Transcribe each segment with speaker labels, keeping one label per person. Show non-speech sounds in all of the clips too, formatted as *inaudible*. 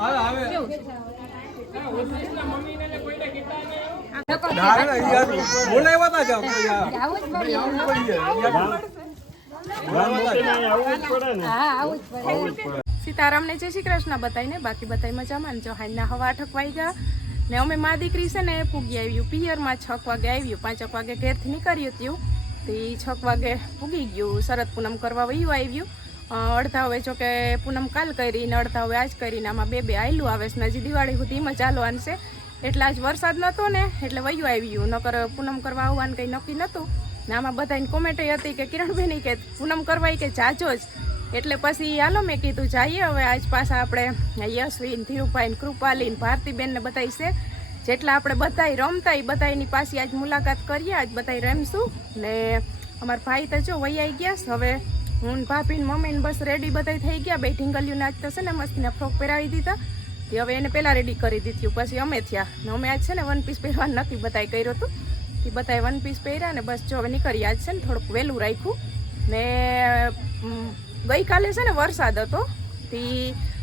Speaker 1: બોલાવ્યા
Speaker 2: ને જય શ્રી કૃષ્ણ બતાવીને બાકી બતાવી મજામાં ને જો હાઈના હવા આઠક વાઈ ગયા ને અમે મા દીકરી છે ને પૂગી આવ્યું પિયરમાં છક વાગે આવ્યું પાંચક વાગે ઘેરથી નીકળ્યું હતું તે છક વાગે પૂગી ગયું. શરદ પૂનમ કરવા વયું આવ્યું અડધા હોય જો કે પૂનમ કાલ કરી ને અડધા હોય આજ કરીને આમાં બે બે આયલું આવે છે. હજી દિવાળી સુધી એમાં ચાલવાનું છે. એટલે આજ વરસાદ નહોતો ને, એટલે વયું આવ્યું નકર પૂનમ કરવા આવવાનું કંઈ નક્કી નહોતું ને આમાં બધાની કોમેન્ટ હતી કે કિરણબેની કે પૂનમ કરવાય કે જાજો જ. એટલે પછી હાલો મેં કીધું, જઈએ હવે આજ પાછા આપણે યશવીન ધીરુભાઈ કૃપાલીન, ભારતીબેનને બધાય છે. જેટલા આપણે બધાય રમતા એ બધાયની પાસે આજ મુલાકાત કરીએ, આજ બધાય રમશું. ને અમારા ભાઈ તો જો વૈયાઈ ગયા. હવે હું ભાભી મમ્મી ને બસ રેડી બધાય થઈ ગયા. બે ઢીંગલીઓ નાચતા છે ને મસ્તીના ફ્રોક પહેરાવી દીધા. તે હવે એને પહેલાં રેડી કરી દીધું. પછી અમે થયા. ને અમે આજ છે ને વન પીસ પહેરવાનું નક્કી બધાય કર્યું હતું. એ બધાય વન પીસ પહેર્યા ને બસ જો હવે નીકળી આજ છે ને થોડુંક વહેલું રાખ્યું. ને ગઈકાલે છે ને વરસાદ હતો. તે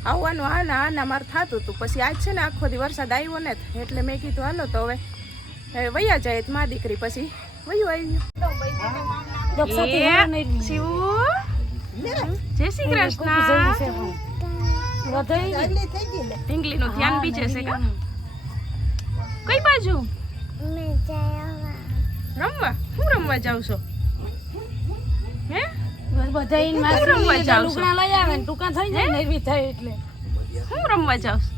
Speaker 2: આવવાનું આ ના આ ના મારે થતું હતું. પછી આજ છે ને આખો દી વરસાદ આવ્યો ને એટલે મેં કીધું હાલો તો હવે હવે વયા જાય મા દીકરી. પછી વયું આવી ગયું જય શ્રી કૃષ્ણ. ઢીંગલીનું ધ્યાન બીજે છે કા કઈ બાજુ? રમવા? હું રમવા જાઉં છો? હે? હું રમવા જાઉં છું. હું? રમવા જાઉં છું?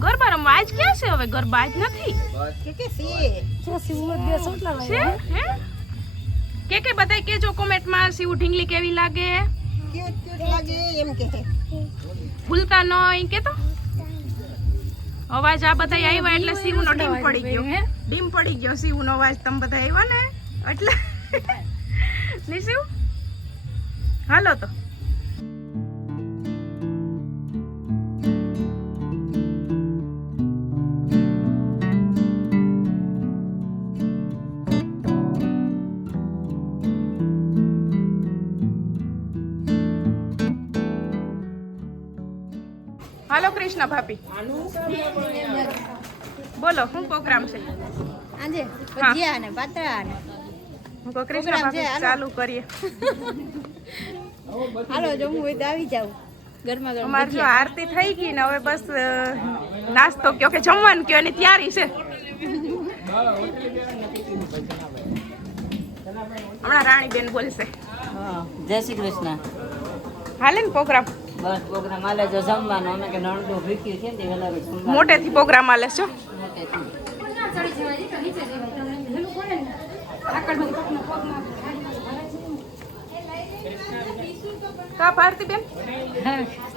Speaker 2: ગરબા રમવા? આજ ક્યાં છે હવે? ગરબા આજ નથી? છે? હે? કે કે બધાય કેજો કોમેન્ટમાં શિવ ઢીંગલી કેવી લાગે? ભૂલતા નહીં કે તો અવાજ આ બધા આવ્યા એટલે શિવનો ડીમ પડી ગયો. ડીમ પડી ગયો શિવનો અવાજ. તમે બધા આવ્યા ને? એટલે. *laughs* નહીં શિવ હાલો તો. હાલો કૃષ્ણ ભાભી. બોલો શું પ્રોગ્રામ છે?
Speaker 3: આજે ભજીયા ને પાતળા ને
Speaker 2: હું કહું કૃષ્ણ ભાભી ચાલુ કરીએ.
Speaker 3: હાલો જમવું હોય તો આવી જાવ ગરમા ગરમ
Speaker 2: અમારે જો આરતી થઈ ગઈ ને હવે બસ નાસ્તો કયો કે જમવાનું કયો એની તૈયારી છે. હમણાં રાણીબેન બોલશે.
Speaker 4: જય શ્રી કૃષ્ણ.
Speaker 2: હાલે ને પ્રોગ્રામ
Speaker 4: બસ પ્રોગ્રામ હાલે જો જમવાનો. અમે કે નણંદો ભીખ્યું છે તે વેલા જમવાનું.
Speaker 2: મોટેથી પ્રોગ્રામ હાલે છો. કા ભારતીબેન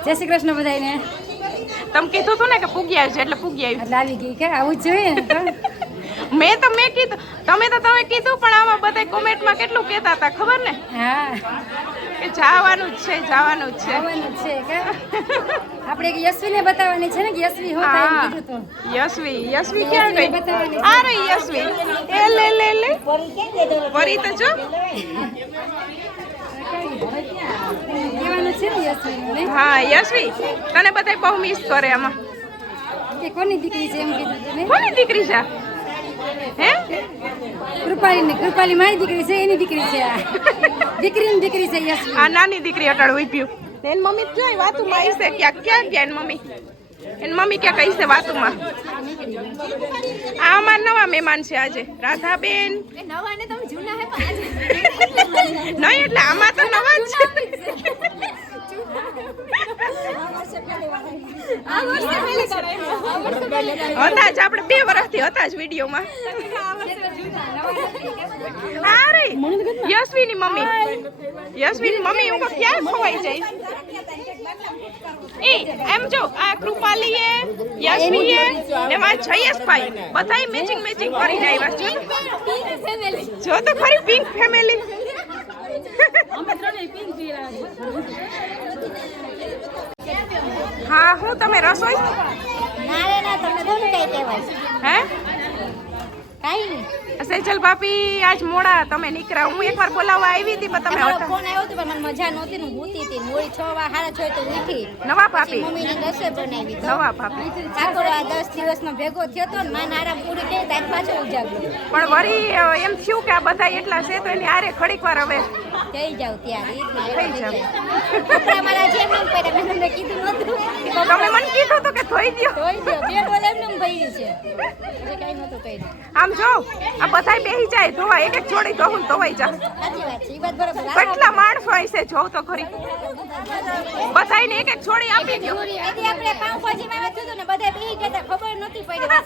Speaker 3: જય શ્રી કૃષ્ણ બધાને
Speaker 2: તમે કીધું તું ને કે પૂગી આવ્યું છે એટલે પૂગી આવ્યું
Speaker 3: એટલે આવી ગઈ કે આવું જોઈએ ને
Speaker 2: મેં તો મેં કીધું તમે તો તમે કીધું પણ આમાં બધા કોમેન્ટમાં કેટલું કહેતા હતા ખબર ને?
Speaker 3: હા.
Speaker 2: કે જવાનું જ છે જવાનું જ છે.
Speaker 3: જવાનું છે કે? આપણે એક યશવીને બતાવવાની છે ને કે યશવી હું
Speaker 2: હા.
Speaker 3: કીધું તો?
Speaker 2: યશવી યશવી ક્યાં ગઈ? આ રહી યશવી એ લે લે લે. પરી તો જો.
Speaker 3: છે ને યશવીને
Speaker 2: હા યશવી તને બધાય બહુ મિસ કરે આમાં.
Speaker 3: કે કોની દીકરી છે એમ કીધું
Speaker 2: કોની દીકરી છે? હે?
Speaker 3: કૃપાલીની કૃપાલી મારી દીકરી છે એની દીકરી છે આ. દીકરીની દીકરી છે
Speaker 2: આ નાની દીકરી અટાડ ઉભ્યું એન મમ્મી ક્યાંય વાતુમાં આવી છે. ક્યાં ક્યાં ગયા એની મમ્મી? એન મમ્મી ક્યાં કહી છે વાતુમાં? આ અમારા નવા મહેમાન છે આજે. રાધાબેન. નહીં એટલે આમાં તો નવા જ છે. હતા જ આપણે બે વર્ષથી હતા જ વિડીયોમાં. અરે યશવીની મમ્મી. યશવીની મમ્મી હું ક્યાં ખોવાઈ જઈશ એ, એમ જો, આ કૃપાલીએ, યશવીએ ને મારા જયેશભાઈ, બધાય મેચિંગ મેચિંગ કરીને આવ્યા છે. જો તો ખરી પિંક ફેમિલી હા હું તમે રસોઈ?
Speaker 3: ના રે ના તમને કોણ કઈ કહેવાય.
Speaker 2: હે? સેજલ ભાભી આજ મોડા તમે નીકળ્યા. હું એકવાર બોલાવવા આવી હતી પણ તમે
Speaker 3: ફોન આવ્યો હતો પણ મને મજા નહોતી હું ઊતી હતી. મોડી છ વા સાડા છ તો ઉઠી
Speaker 2: નવા ભાભી.
Speaker 3: મમ્મીને રસોઈ બનાવી
Speaker 2: નવા ભાભી.
Speaker 3: ઠાકોર આ દસ દિવસનો ભેગો થયો તો ને માન આરામ પૂરી થઈ ત્યાં પાછો ઉજાગ્યો
Speaker 2: પણ વળી એમ થયું કે આ બધા એટલા છે તો એની આરે ખડીક વાર હવે
Speaker 3: થઈ જાવ ત્યારે
Speaker 2: થઈ
Speaker 3: થઈ
Speaker 2: જાવ.
Speaker 3: મારા જેમ એમ પડ્યા મેં તમને કીધું નહોતું.
Speaker 2: તમે મને કીધું તો કે ધોઈ દો
Speaker 3: ધોઈ દો બે બોલે એમ ભાઈ છે. એટલે કાંઈ નહોતું કર્યું.
Speaker 2: આમ જો આ બધાય બેહી જાય ધોવા એક એક જોડી ધોવું ને ધોવાઈ જા
Speaker 3: સાચી વાત છે ઈ વાત બરોબર
Speaker 2: કેટલા માણસો હોય છે જોઉં તો ખરી. બધાયને એક એક જોડી આપી દો
Speaker 3: આપણે ને બધા બેહી ગયા ખબર નહોતી પડી જ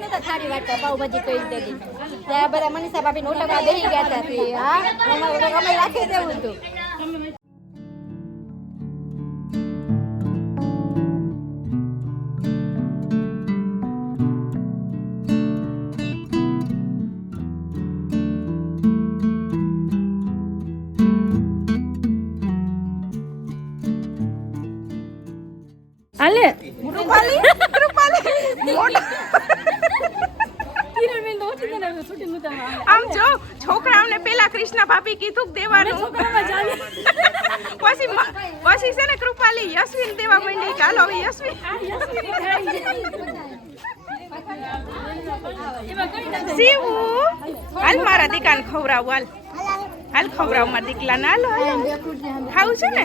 Speaker 3: નહોતા થાળી વાટતા, પાઉંભાજી કરી દેતી. ત્યાં ગયા હતા રાખી દેવું હતું
Speaker 2: કીધું દેવાનું. *laughs* પછી પછી છે ને કૃપાલી યશવીન દેવા માંડી કે હાલો હવે યશવીન. શિવુ હાલ મારા દીકાને ખવડાવું હાલ. હાલ ખવડાવ મારા દીકલાને. હાલો લો ખાવું છે ને?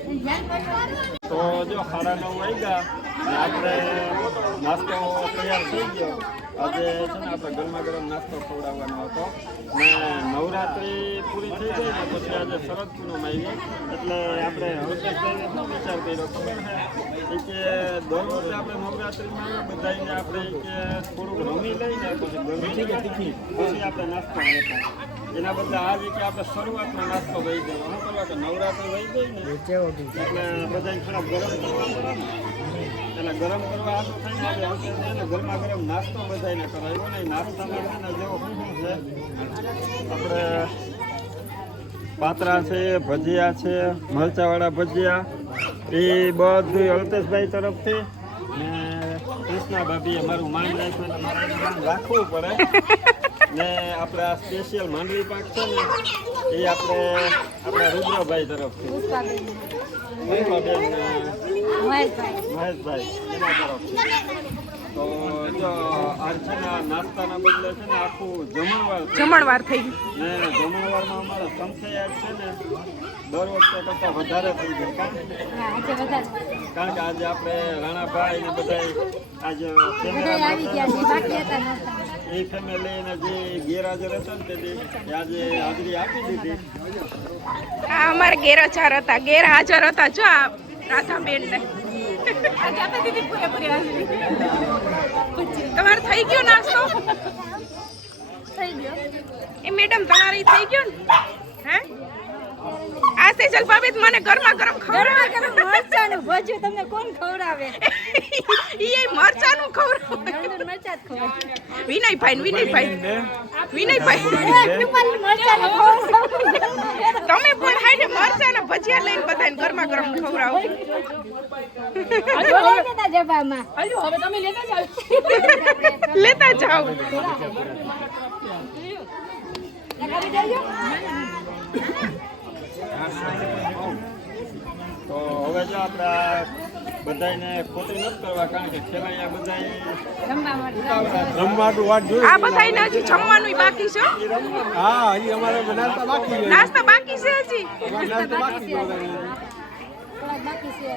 Speaker 5: તો જો સાડા નવ વાગ્યા આપણે નાસ્તો તૈયાર થઈ ગયો. આજે છે ને આપણે ગરમા ગરમ નાસ્તો ખવડાવવાનો હતો. ને નવરાત્રિ પૂરી થઈ ગઈ ને પછી આજે શરદ પૂનમ આવી એટલે આપણે હૃદય શું વિચાર કર્યો ખબર છે? કે દર વર્ષે આપણે નવરાત્રિમાં બધાને આપણે કે થોડુંક રમી લઈને પછી ગરમી તીખી? પછી આપણે નાસ્તો લેતા એના બદલે આજે કે આપણે શરૂઆતમાં નાસ્તો લઈ ગયો. શું કરવા કે નવરાત્રિ વહી ગઈ ને. એટલે ગરમ કરવા. કરવા થઈને અંતે છે ગરમા ગરમ નાસ્તો બધાને કરાયો ને. નાસ્તામાં જેવો છે. આપણે પાતરા છે, ભજીયા છે, મરચાવાળા ભજીયા. એ બધું અલ્પેશભાઈ તરફથી. ને કૃષ્ણા ભાભી મારું માન રાખ્યું રાખવું પડે. ને આપણે આ સ્પેશિયલ માંડવી પાક છે ને, એ આપણે આપણા રુદ્રભાઈ તરફથી. જમણવાર
Speaker 2: જમણવાર થઈ ગયું
Speaker 5: ને જમણવારમાં અમારા સંખ્યા યાદ છે ને દર વખતે કરતાં વધારે થઈ ગઈ કારણ કે આજે આપણે રાણાભાઈ ને બધા આજે
Speaker 3: આવી ગયા બાકી હતા
Speaker 5: એ ફેમિલીને જે ગેરહાજર હતા ને તે આજે હાજરી આપી દીધી.
Speaker 2: આ અમારે ગેરહાજર હતા ગેરહાજર હતા. જો આ રાધાબેન ને તમારે થઈ ગયો નાસ્તો? થઈ ગયો. એ મેડમ તમારે થઈ ગયો ને? હે? આ સેજલ ભાભી મને ગરમા ગરમ ખવડાવે.
Speaker 3: ગરમ મરચાનું ભજીયું તમને કોણ ખવડાવે?
Speaker 2: ઈ મરચાનું ખવડાવે.
Speaker 3: મરચા જ ખવડાવે.
Speaker 2: વિનયભાઈ વિનયભાઈ. વિનયભાઈ.
Speaker 3: કૃપાલી મરચાંનું ખવડાવે.
Speaker 2: તમે પણ હાઈડે મરચા ને ભજીયા લઈને બધાને ગરમા ગરમ ખવડાવો.
Speaker 3: દેતા જબામાં
Speaker 2: લેતા જાઓ
Speaker 5: તો હવે જો આપણે બધાને ખોટી નથી કરવા કારણ કે ખેલાયા બધા
Speaker 1: રમવાનું વાટ જોઈ
Speaker 2: આ બધાને હજી જમવાનું બાકી છે હો.
Speaker 1: હા હજી અમારે નાસ્તા બાકી છે.
Speaker 2: નાસ્તા બાકી છે હજી.
Speaker 1: નાસ્તા બાકી છે.
Speaker 3: બાકી છે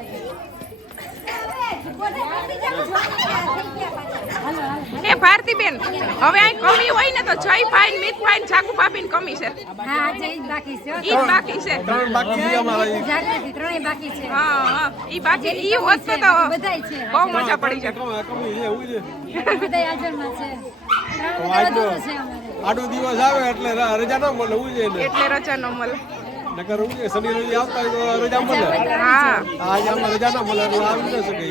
Speaker 2: એ ભારતીબેન હવે આ કમી હોય ને તો જય ફાઈન મિત ફાઈન જાકુ ભાભી કમી છે.
Speaker 3: હા ઈ જ બાકી છે
Speaker 2: ઈ બાકી છે.
Speaker 1: ત્રણ બાકી છે અમારા.
Speaker 3: જાગૃતિ ત્રણેય બાકી છે.
Speaker 2: હા હા. ઈ બાકી ઈ હોત તો
Speaker 3: બધાય છે.
Speaker 2: બહુ મજા પડી જાય
Speaker 1: કમી કમી છે એવું છે
Speaker 3: બધાય હાજરમાં છે. ત્રણ
Speaker 1: આજનો
Speaker 3: છે અમારે.
Speaker 1: આડો દિવસ આવે એટલે રજા ન મળે છે
Speaker 2: એટલે રજા ન મળે.
Speaker 1: નકર હું શનિ રવિ આવતા હોય તો રજા મળે.
Speaker 2: હા.
Speaker 1: આજે આમાં રજા ના મળે એટલે આવી ન શકે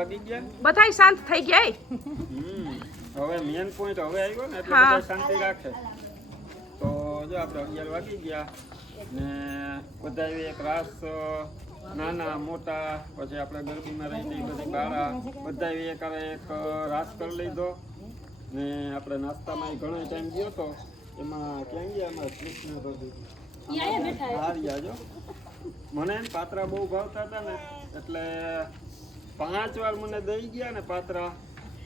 Speaker 5: વાગી ગયા
Speaker 2: બધાય શાંત થઈ ગયા
Speaker 5: હવે મેન પોઈન્ટ હવે આવ્યો ને એટલે બધા શાંતિ રાખે. તો જો આપણે અગિયાર વાગી ગયા ને બધા એક રાસ નાના મોટા પછી આપણે ગરબીમાં રહેતી બધી બાળા બધા એક એક રાસ કરી લીધો. ને આપણે નાસ્તામાં ઘણો ટાઈમ ગયો તો એમાં ક્યાં ગયા? અમારા કૃષ્ણ ભગી હાર્યા જો મને એમ પાત્રા બહુ ભાવતા હતા ને એટલે પાંચ વાર મને દઈ ગયા ને પાત્રા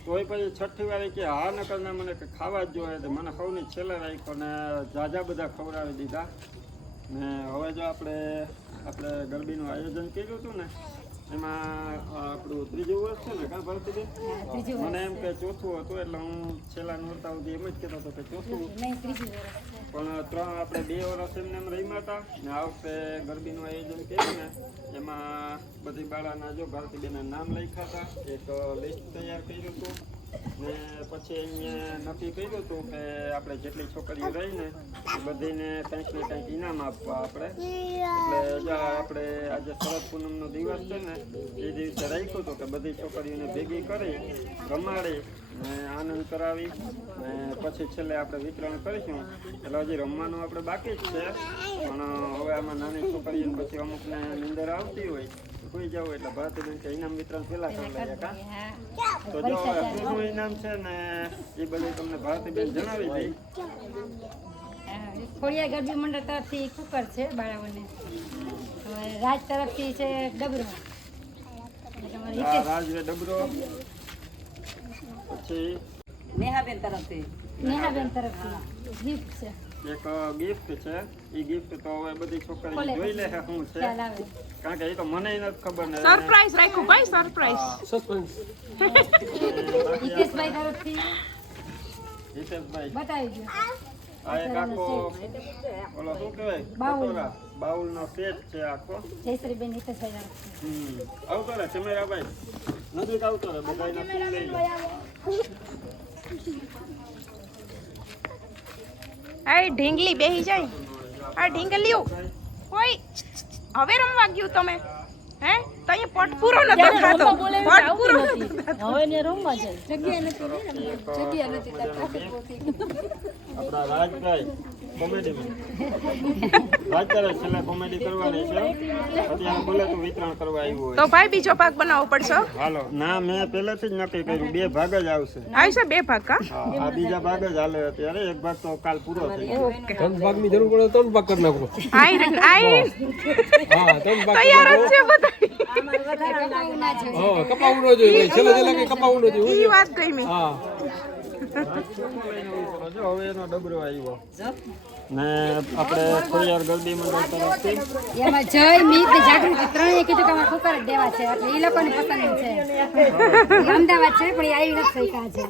Speaker 5: તોય પછી છઠ્ઠી વાર કે હા નકર ના મને ખાવા જ જોઈએ. તો મને સૌની છેલ્લા રાખ્યો ને જાજા બધા ખવડાવી દીધા. ને હવે જો આપણે આપણે ગરબીનું આયોજન કર્યું હતું ને એમાં આપણું ત્રીજું વર્ષ છે ને કાં ભારતીબેન મને એમ કે ચોથું હતું એટલે હું છેલ્લા નોરતા સુધી એમ જ કહેતો હતો કે ચોથું. પણ ત્રણ આપણે બે વર્ષ એમને એમ રમ્યા હતા. ને આ વખતે ગરબીનું આયોજન કર્યું ને એમાં બધી બાળાના જો ભારતીબેનના નામ લખ્યા હતા, એક લિસ્ટ તૈયાર કર્યું હતું. ને પછી અહીંયા નક્કી કર્યું હતું કે આપણે જેટલી છોકરીઓ રહી ને એ બધીને કંઈક ને કંઈક ઇનામ આપવા આપણે. એટલે આપણે આજે શરદ પૂનમનો દિવસ છે ને, એ દિવસે રાખ્યું હતું કે બધી છોકરીઓને ભેગી કરી, રમાડી ને આનંદ કરાવી ને પછી છેલ્લે આપણે વિતરણ કરીશું. એટલે હજી રમવાનું આપણે બાકી જ છે. પણ હવે આમાં નાની છોકરીઓને પછી અમુકને નીંદર આવતી હોય. કોઈ જવું એટલે ભારતીબેન કે ઇનામ વિતરણ પેલા કરી લઈએ કા? તો જો શું શું ઇનામ છે ને એ બધું તમને ભારતીબેન જણાવી દઈ
Speaker 3: ખોડિયા ગરબી મંડળ તરફથી કુકર છે બાળાઓને. હવે રાજ તરફથી છે ડબરો.
Speaker 5: રાજ ડબરો. પછી
Speaker 4: નેહાબેન તરફથી.
Speaker 3: નેહાબેન તરફથી. ગિફ્ટ છે.
Speaker 5: એક ગિફ્ટ છે. એ ગિફ્ટ તો હવે બધી
Speaker 3: છોકરી
Speaker 5: જોઈ લે શું છે. કારણ કે એ તો મને નથી ખબર ને.
Speaker 2: સરપ્રાઈઝ રાખો ભાઈ સરપ્રાઈઝ
Speaker 1: સસ્પેન્સ
Speaker 3: હિતેશભાઈ તરફથી.
Speaker 5: હિતેશભાઈ.
Speaker 3: બતાવી દો.
Speaker 5: આ એક આખો ઓલો શું કહેવાય?
Speaker 3: બાઉલ.
Speaker 5: બાઉલ નો સેટ છે આખો.
Speaker 3: જયશ્રીબેન હિતેશભાઈ
Speaker 5: હમ. આવતો રે કેમેરાભાઈ નજીક આવતો રે
Speaker 2: આ ઢીંગલી બેહી જાય. આ ઢીંગલીઓ. હોય હવે રમવા ગયું તમે? હે? તો અહીંયા પટ પૂરો નતો ખાતો પટ પૂરો નતો થતો.
Speaker 5: આપણા રાજભાઈ કોમેડીમાં જગ્યા નથી આપણા કોમેડી કરવાની છે. અત્યારે બોલે તું વિતરણ કરવા આવ્યું હોય.
Speaker 2: તો ભાઈ બીજો ભાગ બનાવવો પડશે?
Speaker 5: હાલો. ના મેં પહેલેથી જ નક્કી કર્યું બે ભાગ જ આવશે.
Speaker 2: આવશે બે ભાગ કા
Speaker 5: હા આ બીજા ભાગ જ હાલે અત્યારે. એક ભાગ તો કાલ પૂરો થઈ ગયો.
Speaker 2: ઓકે.
Speaker 1: ત્રણ ભાગની જરૂર પડે ત્રણ ભાગ કરી નાખો.
Speaker 2: આઈ આઈ
Speaker 1: હા ત્રણ ભાગ
Speaker 2: તૈયાર જ છે બધા
Speaker 3: કપાવું ના જોઈએ
Speaker 1: હા કપાવું ન જોઈએ. છેલ્લે છેલ્લે કપાવું ન જોઈએ.
Speaker 2: એ વાત ગઈ
Speaker 1: હા.
Speaker 5: જો હવે એનો ડબરો આવ્યો. ને આપણે ખોડિયાર ગરબી મંડળ તરફથી.
Speaker 3: એમાં જય મિત ને જાગૃતિ ત્રણેય કીધું કે અમારે કુકર જ દેવા છે. એટલે એ લોકોને પસંદ છે. અમદાવાદ છે પણ એ આવી નથી શક્યા છે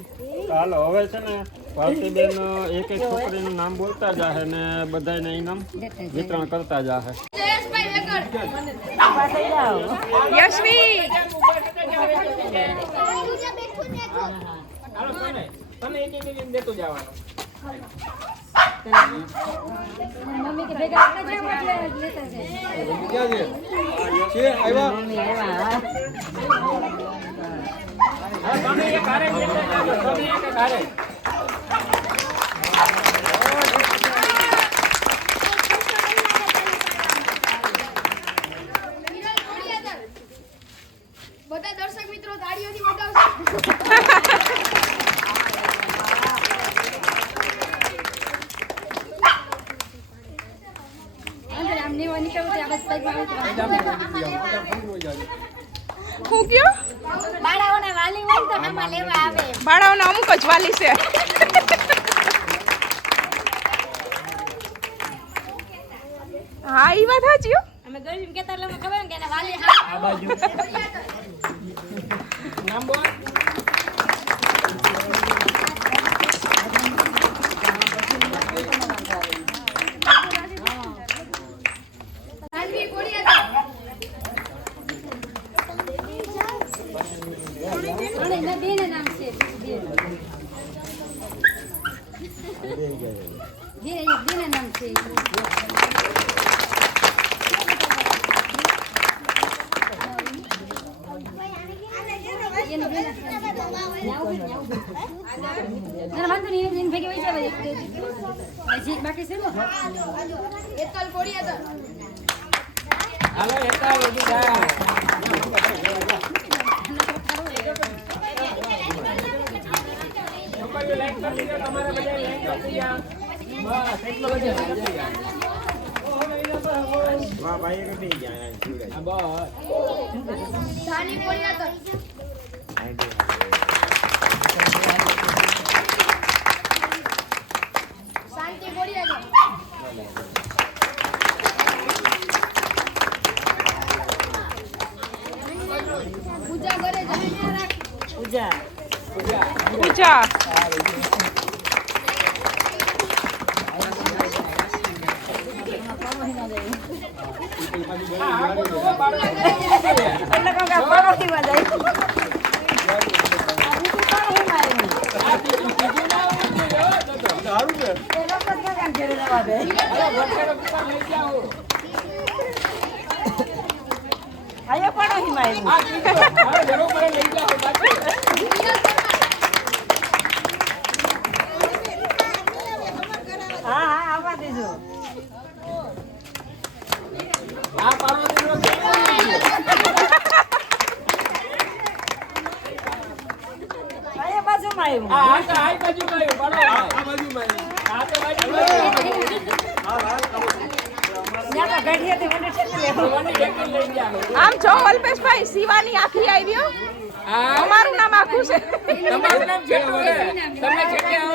Speaker 5: હાલો હવે છે ને ભારતીબેન એક એક છોકરીનું નામ બોલતા જાહે ને બધાને ઇનામ વિતરણ કરતા જાહે.
Speaker 2: યશવી!
Speaker 3: મમ્મી કે ભેગા આપણે એટલે લેતા છે
Speaker 1: આવ્યા છે આવ્યા
Speaker 4: મમ્મી આવ્યા
Speaker 6: બધા દર્શક મિત્રો તાળીઓથી વધાવશે
Speaker 3: અંદર આમ નીવા નીકળવું છે આ બસ સાઈડમાં ઉતરવાનું.
Speaker 2: હું ગયો
Speaker 3: બાળાઓના વાલી હોય ને તો આમાં લેવા આવે
Speaker 2: બાળાઓને અમુક જ વાલી છે. હા ઈ વાત સાચી
Speaker 3: અમે ગરીબ કેતા એટલે ખબર ને કે વાલી હા. *laughs* तीन भाई वही जावे जी बाकी
Speaker 6: से ना एकल
Speaker 1: पड़ी है हेलो एकल जी जा लाइक कर लीजिए हमारे बजाय लाइक कर दिया बस एक लोग बजाय
Speaker 5: વાહ ભાઈ એક થઈ
Speaker 1: ગયા બસ
Speaker 6: સાની
Speaker 1: પડી તો
Speaker 4: આયો
Speaker 1: પડો હિમાયુ
Speaker 4: હા હા આવવા દેજો.
Speaker 2: આમ છો અલ્પેશભાઈ શિવાની આખી આવ્યો અમારું નામ આખું છે.
Speaker 1: તમારું નામ છેટું છે.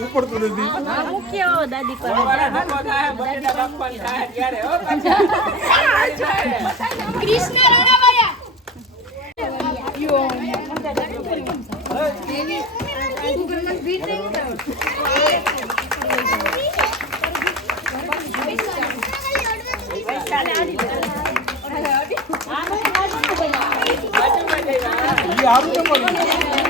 Speaker 1: ઉપર તો નથી
Speaker 4: મૂક્યો દાદી પર
Speaker 6: કૃષ્ણ ಯಾರು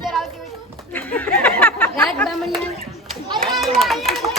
Speaker 6: અંદર આવતી હોય
Speaker 3: રાજ બામણિયા.